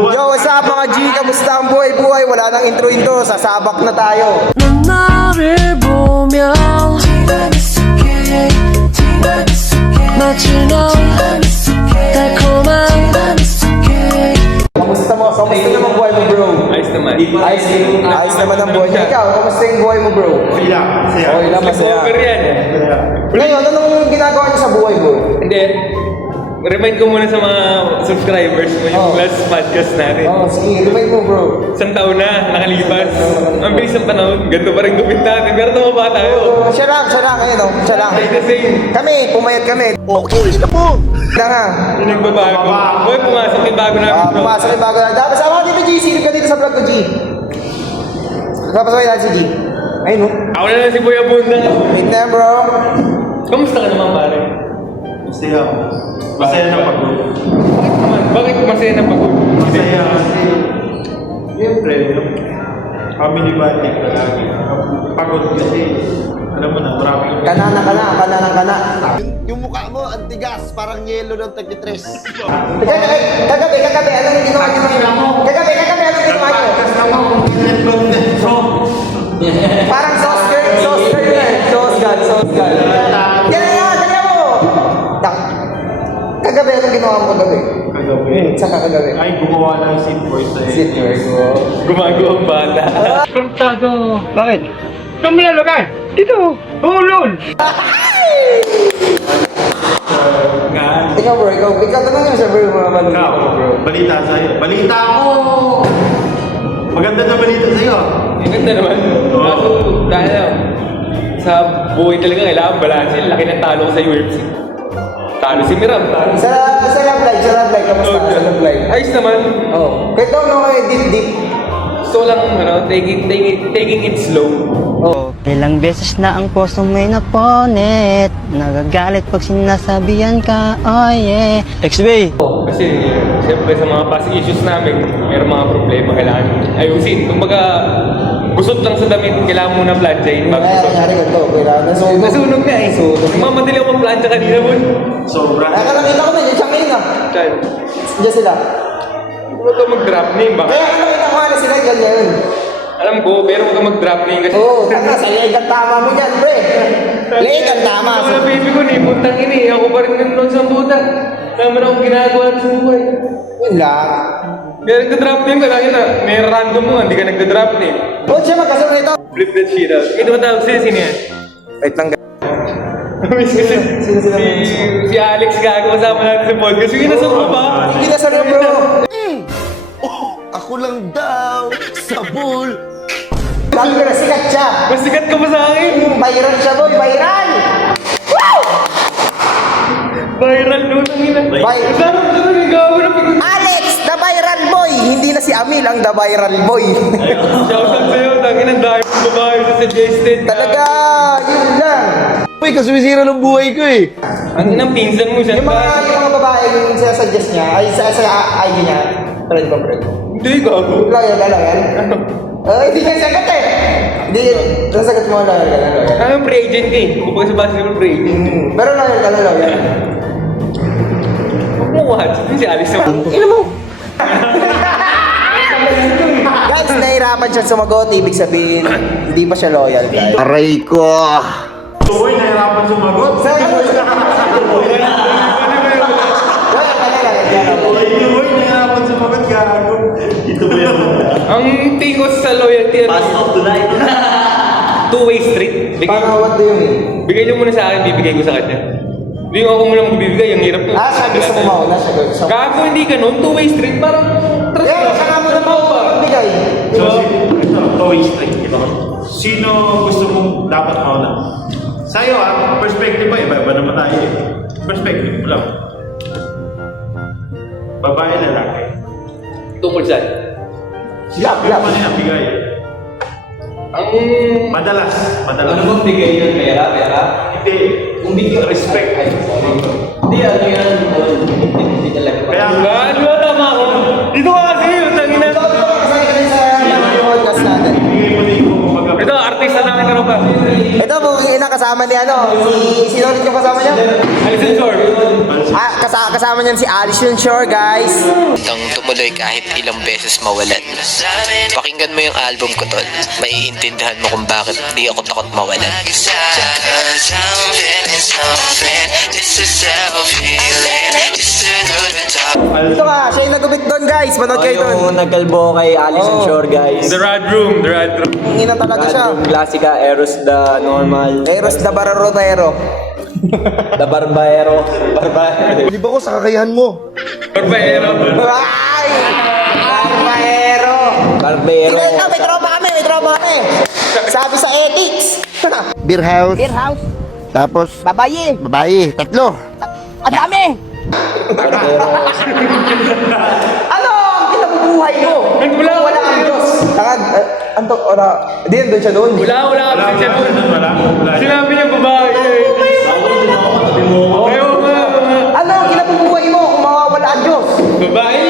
Yo, what's up mga G? Kamusta ang buhay-buhay? Wala nang intro-intro, sasabak na tayo. 넌 나를 보며 마치 넌 달콤한 Kamusta mo? Kamusta naman buhay mo, bro? Ayos naman. Ayos naman ang buhay mo. Ikaw, kamusta yung buhay mo, bro? Okay lang, masaya. Over yan. Ngayon, anong ginagawa niyo sa buhay, bro? Hindi. Remind ko muna sa mga subscribers mo yung last podcast natin. Sige, remind mo, bro. Isang taon na, nakalipas. Ang bilis ng panahon, ganito pa rin gupit natin. Pero tumaba tayo. Siya lang, ayun, siya lang. Stay the same. Kami, pumayat kami. Okay, ito po. Na nga. Yung nagbabago. Hoy, pumasok yung bago namin. bro. Pumasok yung bago na. Dapat sama dito, G. Silip ka dito sa vlog ko, G. Kapasaway natin si G. Ayun, no? Ako na lang si Boy Abunda. Wait na, bro. Kamusta ka naman, pare? Masaya. Masaya na pagod. Bakit masaya na pagod? Masaya kasi, siyempre, family bonding na lagi. Pagod kasi, alam mo na, maraming... Kanana ka na. Yung mukha mo, antigas, parang yelo ng 33. Kagabi, anong ginawa niyo? Kagabi, anong ginawa niyo? Parang sauce girl na eh. Sauce girl. Ganyan mo! Kagabi, anong ginawa mo kagabi? Kagabi. Saka kagabi. Ay, gumawa ng seat voice na Sit your go. Gumago ang bata. Bakit? Saan mo nalagay? Dito! Hulun! Ikaw bro, ikaw tanong niyo sa bro mga balo. Ikaw, balita sa'yo. Balita ako! Maganda na balita sa'yo. Ang ganda naman. Kaso, dahil sa buhay talaga kailangan balansin. Laki ng talo ko sa UFC. Talo si Miram. Sa love life, kamusta? Sa love life. Ayos naman. Oh. Kahit daw no kayo deep. So lang, taking it slow. Ilang beses na ang puso mo'y naponet. Nagagalit pag sinasabihan ka, oh yeah. XB! Kasi, siyempre sa mga past issues namin, mayroong mga problema kailangan ayusin. Kumbaga, gusot lang sa damit, kailangan muna planchain. Kaya nangyari ko ito, kailangan nasunog. Nasunog na eh. Nagmamadali ako mag-plancha kanina mo. Sobra. Nakakita ko na yun, siyang na. Chan, Diyan sila. huwag ka mag-drop name. Baka, Kaya nakita ko na sila, ganyan. alam ko, pero huwag ka mag-drop name kasi. Oo, tanga, sa leg ang tama mo dyan, pre. Leg ang tama. Ako na baby ko, ni puntang ini. Ako pa rin nun sa buta. Naman akong ginagawa sa buhay. Yun lang. Kaya nagda-drop name ka lang yun ah. May random mo, hindi ka nagda-drop name. Huwag siya magkasunod nito. Flip that shit out. Ito matawag sa'yo, sino yan? Wait lang, Miss kasi Sino sila? si Alex gago kasama natin sa podcast. Sige, nasa mo ba? Hindi na sa bro. Ako lang daw, sabul. Sabi ko na, sikat siya. Mas sikat ka pa sa akin. Viral siya, boy. Viral! Viral no, tangina. Viral. Sarap sa gago na pag- Alex, the viral boy! Hindi na si Amil ang the viral boy. Shoutout sa'yo, tangina. Dahil ng babae sa suggested. Talaga, yun lang. Uy, kasumisira ng buhay ko eh. Ang inang pinsan mo siya. Yung mga babae, yung sinasuggest niya, ay sa IG niya, friend ko. Hindi, gago. Loyal ka, loyal? Hindi ka sagot eh. Hindi, nasagot mo loyal ka, loyal. Ano free agent eh. Kumbaga sa basketball free agent. Pero loyal ka, loyal. Huwag mo watch. Hindi si Alex naman. Ina mo! Guys, nahirapan siya sumagot, ibig sabihin, hindi pa siya loyal, guys. Aray ko. Tuhoy, nahirapan sumagot. Loyal ka, loyal. Tuhoy, nahirapan sumagot, gago. Ito ba yan? Ang tingin ko sa loyalty, two-way street. Paano, what do you mean? Bigay niyo muna sa akin, bibigay ko sa kanya. Hindi mo ako muna magbibigay, ang hirap ko. Siya gusto mo mauna, siya gusto mo. Gago, hindi ganun. Two-way street, parang... Kaya, saka mo na magbigay. So, ito, two-way street, di ba? Sino gusto mong dapat mauna? Sa'yo perspective mo, iba-iba naman tayo eh. Perspective mo lang. Babae, lalaki. Tungkol saan? Lap. Ano yung bigay? Ang... Madalas. Ano bang bigay yun? Pera? Hindi. Kung bigay Respect. Hindi, ano yan? Hindi talaga. Kaya, Ano, tama ako. Dito ka kasi yun, tangina. Kasali ka rin sa podcast natin. bigay mo din kung kumbaga. Ito, artista namin ano ba? Ito po, kasama ni ano, sino ulit yung kasama niya? Alison Shore. Kasama niyan si Alison Shore, guys. Tang tumuloy kahit ilang beses mawalan. Pakinggan mo yung album ko, tol. Maiintindihan mo kung bakit di ako takot mawalan. Ito ka, siya yung nagubit doon, guys. Manood kayo doon. Yung nagkalbo kay Alison Oo. Shore, guys. The Rad Room, The Rad Room. Ang ina talaga siya. Classica, Eros the Normal. Eros da Bararotero. The Barbero. Di ba ko sa kakayahan mo? Barbaero. Ay! Barbero! Barbero. Tingnan ito, may tropa kami, may tropa kami. Sabi sa ethics. Beer house. Beer house, Tapos, babaye, babae. 3. ang dami! Ano ang kinabubuhay mo? Wala, Wala kang Diyos. Anto, wala. Hindi, nandun siya doon. Wala. Sinabi niya babae. Ayaw nga. Ano ang kinabubuhay mo kung mawawala ang Diyos? Babae.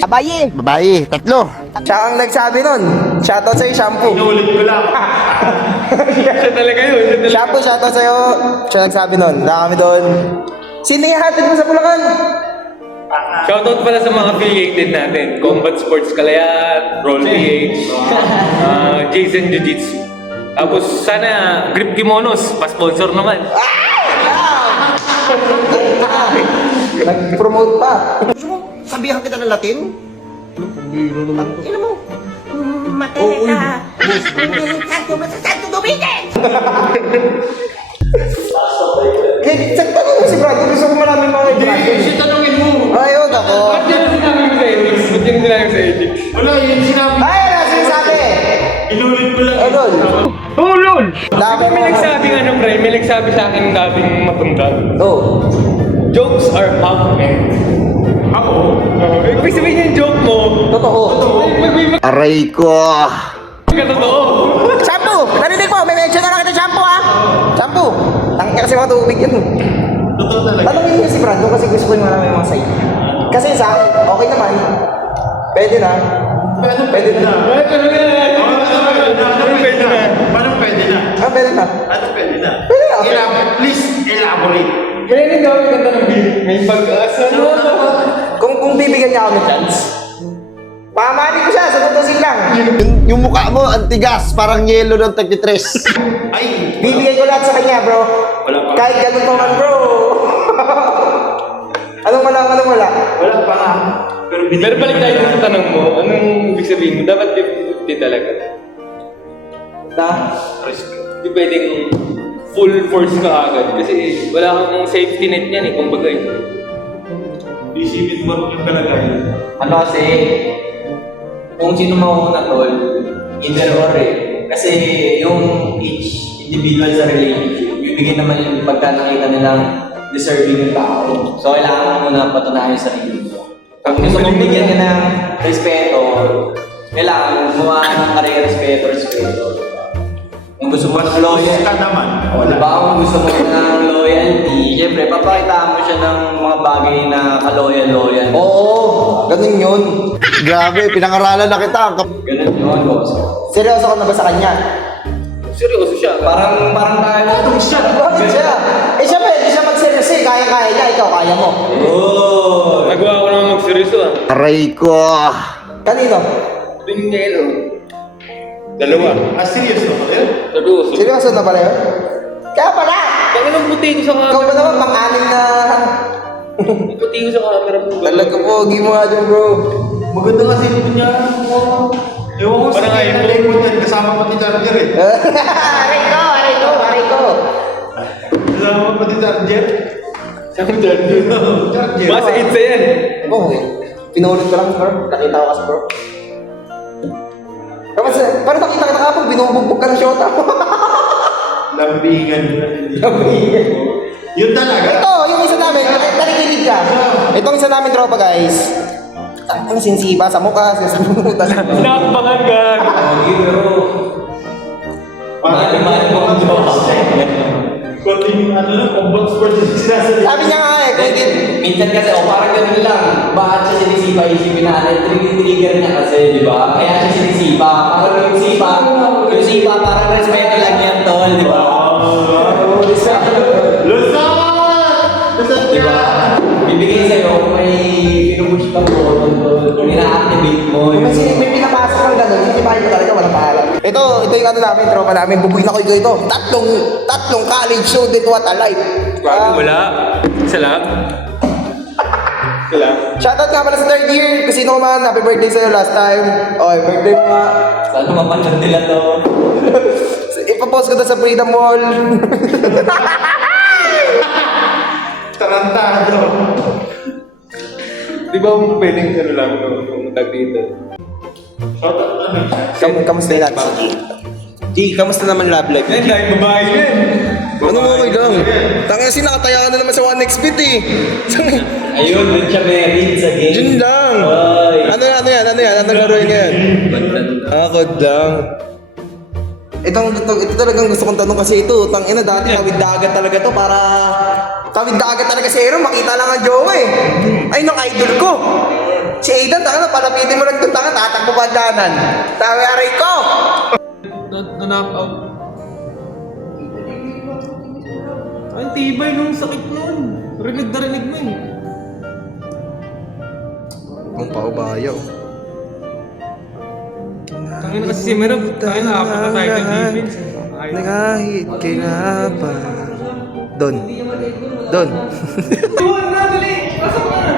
Babaye, Babae. 3. Siya ang nagsabi nun. Shoutout sa'yo, shampoo. Inulit ko lang. Siya talaga yun. Siya talaga. Shampoo, shoutout sa'yo. Siya nagsabi nun. Wala kami doon. Sino yung hatid mo sa Bulacan? Shoutout pala sa mga affiliated natin. Combat Sports Kalayat, Roll PH, Jason Jiu-Jitsu. Tapos sana Grip Kimonos, pa-sponsor naman. Nag-promote pa. Gusto mo, sabihan kita ng Latin? ino mo, mateka, Santo Dominguez! Eh, sa tanong mo si Brad, gusto ko maraming mga Brad. Tanungin mo. Ayun ako. Ba't yan sinabi mo sa ethics? Ba't yan sinabi mo sa ethics? Wala, yun sinabi. Ay, ano sinasabi? Inulit ko lang. Ayun. Tulol! Dami May nagsabing ano, pre, may nagsabi sa akin ng dating matanda. Oh. Jokes are half meant. Ako? Ibig sabihin yung joke mo, Totoo. Aray ko. magkatotoo. Shampoo! Narinig mo, may mention na lang kita shampoo ha? Shampoo! Tangin kasi mga tubig yan. Totoo talaga. Tanongin niyo si Brad kasi gusto ko yung marami mga side. Kasi sa akin, okay naman. Pwede na. Pwede na. Paano pwede na? Ah, pwede na. Ano pwede na? Pwede na. Please, elaborate. May rin daw yung ganda ng beat. May pag-asa. Kung bibigyan niya ako ng chance, pamali ko siya, sagutusin lang. Yung mukha mo, antigas. Parang yelo ng 33. Ay, Bibigyan ko lahat sa kanya, bro. Wala pa. Kahit ganun pa man, bro. Anong wala? wala pa nga. Pero balik tayo dun sa tanong mo, anong ibig sabihin mo? Dapat 50-50 talaga. Na? Hindi pwedeng full force ka agad kasi wala kang safety net niyan eh, kumbaga eh. Isipin mo yung kalagayan. Ano kasi, kung sino mauna tol, either or eh. Kasi yung each individual sa relationship, bibigyan naman yung pagka nakita nilang deserving yung tao. So kailangan mo muna patunayan yung sarili mo. Pag gusto mong bigyan ka ng respeto, kailangan gumawa ng respeto. Kung gusto mo ng loyalty, Ka naman. o diba, kung gusto mo ng loyalty, syempre, papakita mo siya ng mga bagay na ka-loyal. Oo, ganun yun. Grabe, pinangaralan na kita. Ganun yun, boss. Seryoso ka na ba sa kanya? Seryoso siya. Parang tayo na itong siya. Bakit siya? Eh siya pwede siya magseryoso eh. Kaya niya, ikaw kaya mo. Oh! Nagawa ko naman magseryoso ah. Aray ko. Kanino? Doon niya yun. Dalawa. Serious ako yun? Seryoso. Seryoso na pala yun? Kaya pala! Bakit ang puti ko sa Ikaw camera? ba naman pang-anim na... Ang puti ko sa camera mo. Talaga pogi mo nga dyan, bro. Maganda kasi ito niya. Ewan ko sa Parang kanya iPhone. label niyan, kasama pati charger eh. Aray ko! Kasama pati charger. Saan dyan? Charger. Mas 8 sa yan. Oo eh. Pinulit ko lang, bro. Nakita ko kasi, bro. Tapos, parang nakita ka na kapag binubugbog ka ng shota mo. Lambingan. Yun talaga. Ito, yung isa namin, narikinig ka. Itong isa namin tropa, guys. Ang sinsipa sa mukha, sinasabutan. Sinakabangan ka. Pogi, pero... Mahal mo ang Diyos. Konting combat sports yung sinasabi. Sabi niya nga eh, kung hindi... Minsan kasi, parang ganun lang. Bakit siya sinisipa? Isipin natin, trigger niya kasi, di ba? Kaya siya sinisipa. Parang yung sipa, parang respeto lang yan, tol, di ba? sa'yo, kung may pinupush ka mo, kung ina-activate mo, Kung may pinapasok kang gano'n, hindi ba yun talaga, walang pangalan. Ito yung ano namin, tropa namin, bubuin ako ito. Tatlong college student, what a life. Wala. Isa lang. Isa lang. Shoutout nga pala sa third year. Kung sino man, happy birthday sa'yo last time. Okay, birthday mo nga. sana mapanood nila to. Ipapost ko to sa Freedom Wall. Tarantado. Di ba pwedeng ano lang, yung tag dito? Shoutout naman siya. Kamusta yung natin? G, kamusta naman love life? Yan, dahil babae yun. Ano mo okay lang? Tanga kasi nakataya ka na naman sa 1xbet eh. Ayun, dun siya married sa game. Diyan lang. Oy. Ano yan? Anong laro yan? Ako lang. Ito talagang gusto kong tanong kasi ito, tangina dati tawid dagat talaga to para tawid dagat talaga si Aaron, makita lang ang jowa eh. Ay, nung idol ko. Si Aidan, tanga, palapitin mo lang itong tanga, tatakbo pa danan. Tawi aray ko! Na-knock out. Ay, tibay nung sakit nun. Rinig na rinig mo eh. Ang paubayo. Tangin na kasi si Merab, tangin na apat na tayo ng defense. Nangahit kinapan. Don. Tuwan na, dali! Pasok ka na!